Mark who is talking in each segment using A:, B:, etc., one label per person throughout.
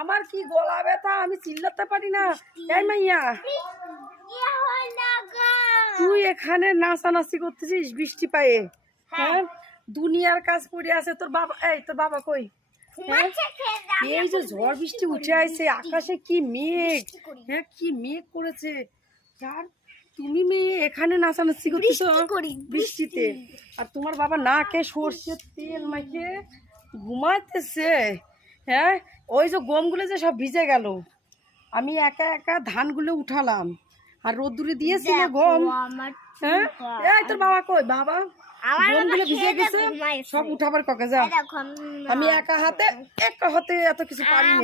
A: আমার কি গলা ব্যথা? আমি চিল্লাতে পারি না। এই মাইয়া তুই এখানে নাচানাচি করতেছিস বৃষ্টি পায়ে? হ্যাঁ। দুনিয়ার কাজ পড়ে আছে। তোর বাবা এই তোর বাবা কই? হ্যাঁ? এই যে ঝড় বৃষ্টি উঠে আইছে আকাশে কি মেঘ? হ্যাঁ কি মেঘ করেছে? আর তুমি মেয়ে এখানে নাচানাচি করতেছো
B: করি,
A: বৃষ্টিতে। আর তোমার বাবা না কে সর্ষের তেল মাখে ঘুমাইতেছে হ্যাঁ? ওই যে গমগুলো যে সব ভিজে গেল আমি একা একা ধানগুলো উঠালাম। আর রোদ্দুরে দিয়েছিল গম হ্যাঁ? এই তোর বাবা কই? বাবা গমগুলো ভিজে গেছে সব উঠাবার ককে যা। আমি একা হাতে একা হাতে এত কিছু পারি না।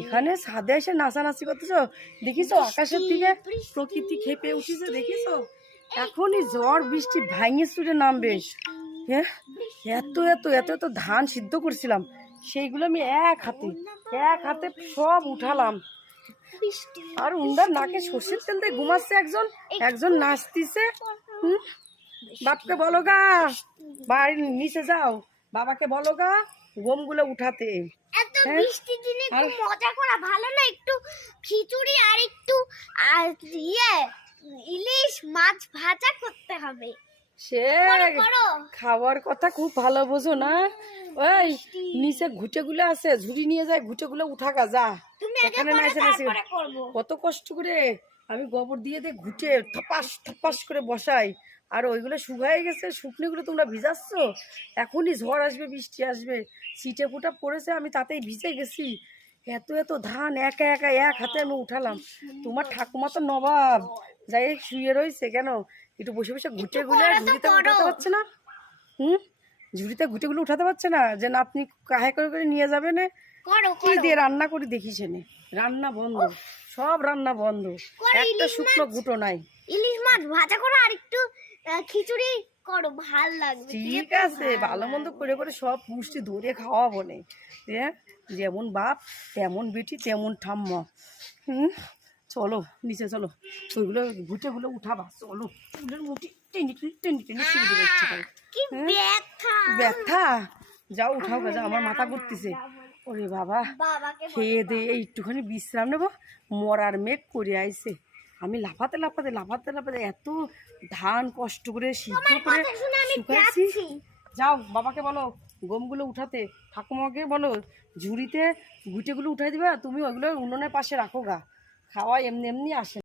A: এখানে ছাদে এসে নাচানাচি করতেছো? দেখিছো আকাশের দিকে প্রকৃতি খেপে উঠেছে দেখিছো? এখনই ঝড় বৃষ্টি ভাঙে চুরে নামবে। হ্যাঁ? এত এত এত এত ধান সিদ্ধ করছিলাম। সেইগুলো আমি এক হাতে এক হাতে সব উঠালাম। আর উন্ডার নাকে সর্ষের তেল দিয়ে ঘুমাচ্ছে একজন। একজন নাচতিছে। বাপকে বলো গা বাড়ির নিচে যাও। বাবাকে বলো গা গমগুলো উঠাতে। হ্যাঁ?
B: দিনে একটু মজা করা ভালো না? একটু খিচুড়ি আর একটু আর ইয়ে ইলিশ মাছ ভাজা করতে হবে।
A: সে খাওয়ার কথা খুব ভালো বোঝো না? ওই নিচে ঘুটেগুলো আছে ঝুড়ি নিয়ে যায় ঘুটেগুলো উঠা গা যা। এখানে নাচে নাচে কত কষ্ট করে আমি গোবর দিয়ে দিয়ে ঘুটে থপাস থপাস করে বসাই। আর ওইগুলো শুকায় গেছে শুকনোগুলো তোমরা ভিজাচ্ছ? এখনই ঝড় আসবে বৃষ্টি আসবে। সিটে ফুটা পড়েছে আমি তাতেই ভিজে গেছি। এত এত ধান একা একা এক হাতে আমি উঠালাম। তোমার ঠাকুমা তো নবাব। যাই শুয়ে রয়েছে কেন? একটু বসে বসে ঘুটে গুলে ঝুড়িতে উঠাতে পারছে না? হুম? ঝুড়িতে ঘুটেগুলো উঠাতে পারছে না? যে নাতনি কাহে করে করে নিয়ে যাবে না? কি দিয়ে রান্না করি দেখিস নে রান্না বন্ধ। সব রান্না বন্ধ। একটা শুকনো গুটো নাই।
B: ইলিশ মাছ ভাজা করো আর একটু খিচুড়ি করো ভালো লাগবে
A: ঠিক আছে?
B: ভালো
A: মন্দ করে করে সব পুষ্টি ধরে খাওয়াবো নে। যেমন বাপ তেমন বেটি তেমন ঠাম্মা। হুম? চলো নিচে চলো। ওইগুলো ঘুটেগুলো উঠাবা চলো। চুলের মুঠি টেনে টেনে টেনে করে।
B: কি ব্যথা।
A: যাও উঠাও যাও আমার মাথা ঘুরতেছে। ওরে বাবা খেয়ে দিয়ে একটুখানি বিশ্রাম নেব। মরার মেঘ করে আইছে। আমি লাফাতে লাফাতে লাফাতে লাফাতে এত ধান কষ্ট করে সিদ্ধ করে শুকাইছি যাও বাবাকে বলো গমগুলো উঠাতে। ঠাকুমাকে বলো ঝুড়িতে গুটেগুলো উঠাই দেবে তুমি ওইগুলো উনুনের পাশে রাখো গা। খাওয়া এমনি এমনি আসে